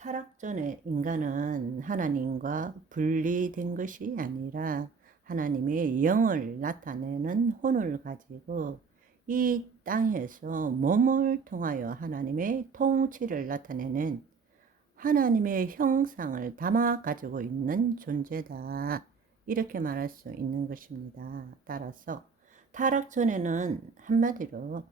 타락 전에 인간은 하나님과 분리된 것이 아니라 하나님의 영을 나타내는 혼을 가지고 이 땅에서 몸을 통하여 하나님의 통치를 나타내는 하나님의 형상을 담아 가지고 있는 존재다. 이렇게 말할 수 있는 것입니다. 따라서 타락 전에는 한마디로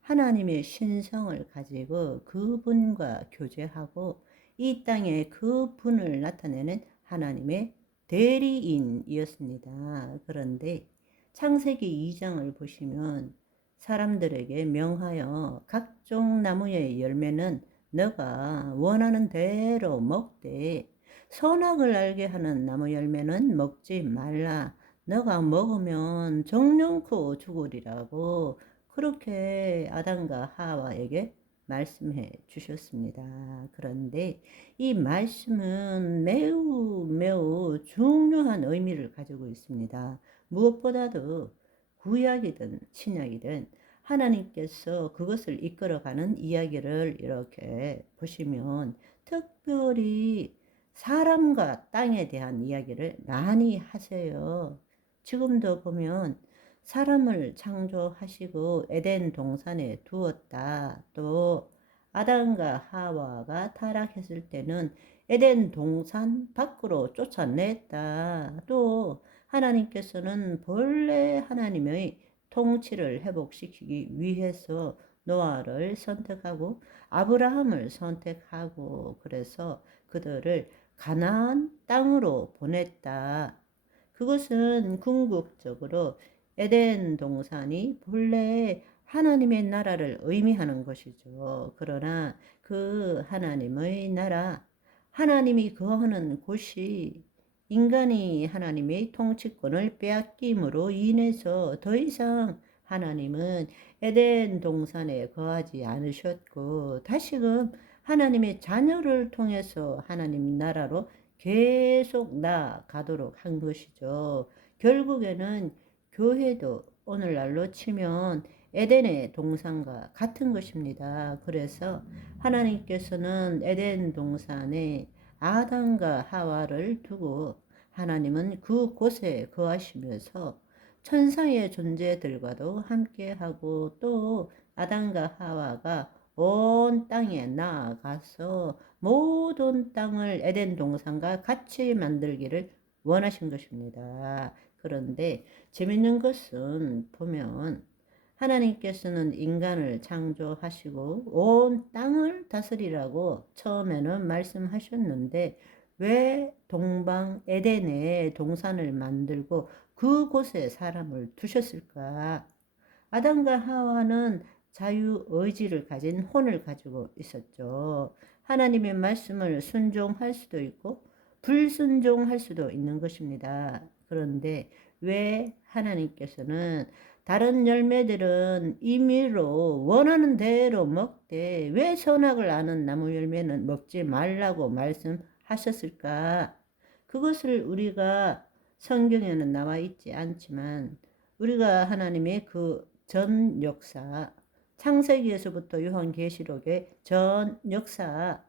하나님의 신성을 가지고 그분과 교제하고 이 땅에 그분을 나타내는 하나님의 대리인이었습니다. 그런데 창세기 2장을 보시면 사람들에게 명하여 각종 나무의 열매는 너가 원하는 대로 먹되 선악을 알게 하는 나무 열매는 먹지 말라. 너가 먹으면 정령코 죽으리라고 그렇게 아담과 하와에게 말씀해 주셨습니다. 그런데 이 말씀은 매우 매우 중요한 의미를 가지고 있습니다. 무엇보다도 구약이든 신약이든 하나님께서 그것을 이끌어가는 이야기를 이렇게 보시면 특별히 사람과 땅에 대한 이야기를 많이 하세요. 지금도 보면 사람을 창조하시고 에덴 동산에 두었다. 또 아담과 하와가 타락했을 때는 에덴 동산 밖으로 쫓아냈다. 또 하나님께서는 본래 하나님의 통치를 회복시키기 위해서 노아를 선택하고 아브라함을 선택하고 그래서 그들을 가나안 땅으로 보냈다. 그것은 궁극적으로 에덴 동산이 본래 하나님의 나라를 의미하는 것이죠. 그러나 그 하나님의 나라, 하나님이 거하는 곳이 인간이 하나님의 통치권을 빼앗김으로 인해서 더 이상 하나님은 에덴 동산에 거하지 않으셨고 다시금 하나님의 자녀를 통해서 하나님 나라로 계속 나아가도록 한 것이죠. 결국에는 교회도 오늘날로 치면 에덴의 동산과 같은 것입니다. 그래서 하나님께서는 에덴 동산에 아담과 하와를 두고 하나님은 그곳에 거하시면서 천상의 존재들과도 함께하고 또 아담과 하와가 온 땅에 나아가서 모든 땅을 에덴 동산과 같이 만들기를 원하신 것입니다. 그런데 재밌는 것은 보면 하나님께서는 인간을 창조하시고 온 땅을 다스리라고 처음에는 말씀하셨는데 왜 동방 에덴에 동산을 만들고 그곳에 사람을 두셨을까? 아담과 하와는 자유의지를 가진 혼을 가지고 있었죠. 하나님의 말씀을 순종할 수도 있고 불순종할 수도 있는 것입니다. 그런데 왜 하나님께서는 다른 열매들은 임의로 원하는 대로 먹되 왜 선악을 아는 나무 열매는 먹지 말라고 말씀하셨을까? 그것을 우리가 성경에는 나와 있지 않지만 우리가 하나님의 그 전 역사, 창세기에서부터 요한계시록의 전 역사,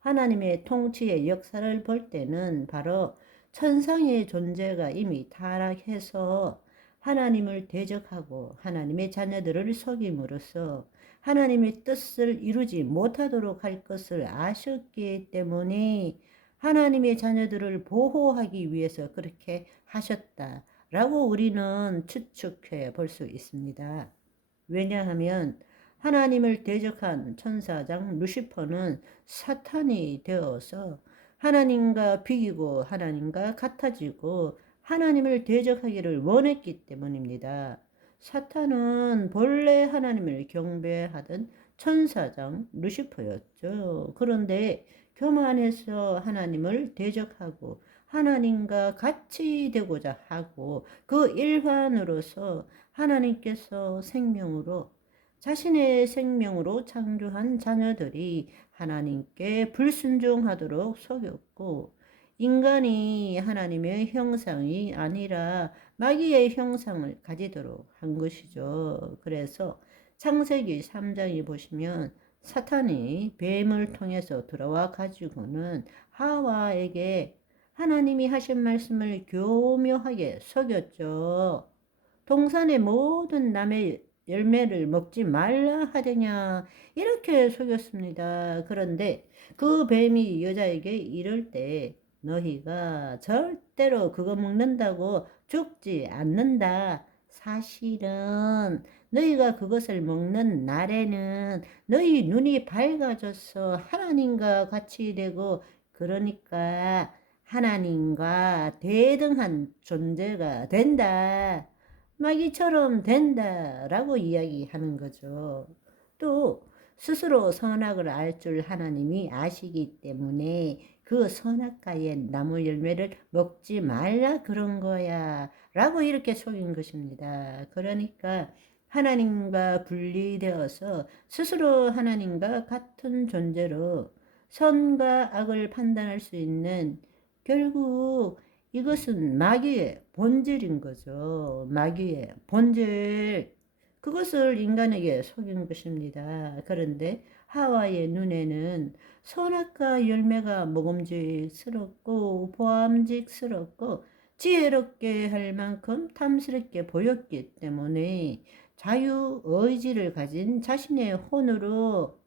하나님의 통치의 역사를 볼 때는 바로 천상의 존재가 이미 타락해서 하나님을 대적하고 하나님의 자녀들을 속임으로써 하나님의 뜻을 이루지 못하도록 할 것을 아셨기 때문에 하나님의 자녀들을 보호하기 위해서 그렇게 하셨다라고 우리는 추측해 볼 수 있습니다. 왜냐하면 하나님을 대적한 천사장 루시퍼는 사탄이 되어서 하나님과 비기고 하나님과 같아지고 하나님을 대적하기를 원했기 때문입니다. 사탄은 본래 하나님을 경배하던 천사장 루시퍼였죠. 그런데 교만해서 하나님을 대적하고 하나님과 같이 되고자 하고 그 일환으로서 하나님께서 생명으로 자신의 생명으로 창조한 자녀들이 하나님께 불순종하도록 속였고 인간이 하나님의 형상이 아니라 마귀의 형상을 가지도록 한 것이죠. 그래서 창세기 3장에 보시면 사탄이 뱀을 통해서 들어와 가지고는 하와에게 하나님이 하신 말씀을 교묘하게 속였죠. 동산의 모든 남의 열매를 먹지 말라 하더냐 이렇게 속였습니다. 그런데 그 뱀이 여자에게 이럴 때 너희가 절대로 그거 먹는다고 죽지 않는다. 사실은 너희가 그것을 먹는 날에는 너희 눈이 밝아져서 하나님과 같이 되고 그러니까 하나님과 대등한 존재가 된다. 마귀처럼 된다라고 이야기하는 거죠. 또 스스로 선악을 알 줄 하나님이 아시기 때문에 그 선악과의 나무 열매를 먹지 말라 그런 거야 라고 이렇게 속인 것입니다. 그러니까 하나님과 분리되어서 스스로 하나님과 같은 존재로 선과 악을 판단할 수 있는, 결국 이것은 마귀의 본질인 거죠. 마귀의 본질. 그것을 인간에게 속인 것입니다. 그런데 하와의 눈에는 선악과 열매가 먹음직스럽고 보암직스럽고 지혜롭게 할 만큼 탐스럽게 보였기 때문에 자유의지를 가진 자신의 혼으로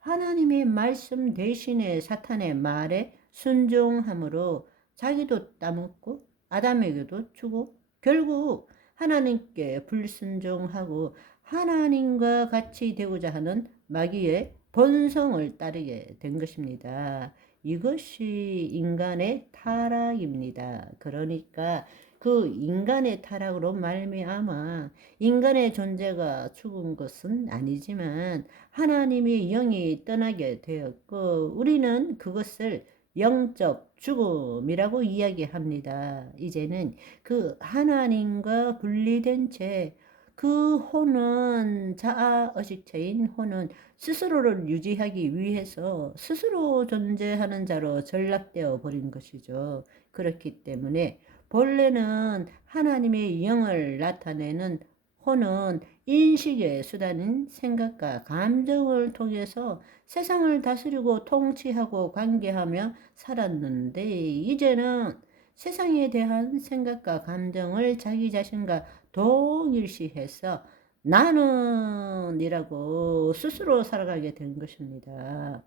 하나님의 말씀 대신에 사탄의 말에 순종함으로 자기도 따먹고 아담에게도 주고 결국 하나님께 불순종하고 하나님과 같이 되고자 하는 마귀의 본성을 따르게 된 것입니다. 이것이 인간의 타락입니다. 그러니까 그 인간의 타락으로 말미암아 인간의 존재가 죽은 것은 아니지만 하나님의 영이 떠나게 되었고 우리는 그것을 영적 죽음이라고 이야기합니다. 이제는 그 하나님과 분리된 채 그 혼은, 자아의식체인 혼은 스스로를 유지하기 위해서 스스로 존재하는 자로 전락되어 버린 것이죠. 그렇기 때문에 본래는 하나님의 영을 나타내는 혼은 인식의 수단인 생각과 감정을 통해서 세상을 다스리고 통치하고 관계하며 살았는데 이제는 세상에 대한 생각과 감정을 자기 자신과 동일시해서 나는 이라고 스스로 살아가게 된 것입니다.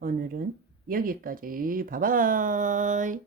오늘은 여기까지. 바이바이.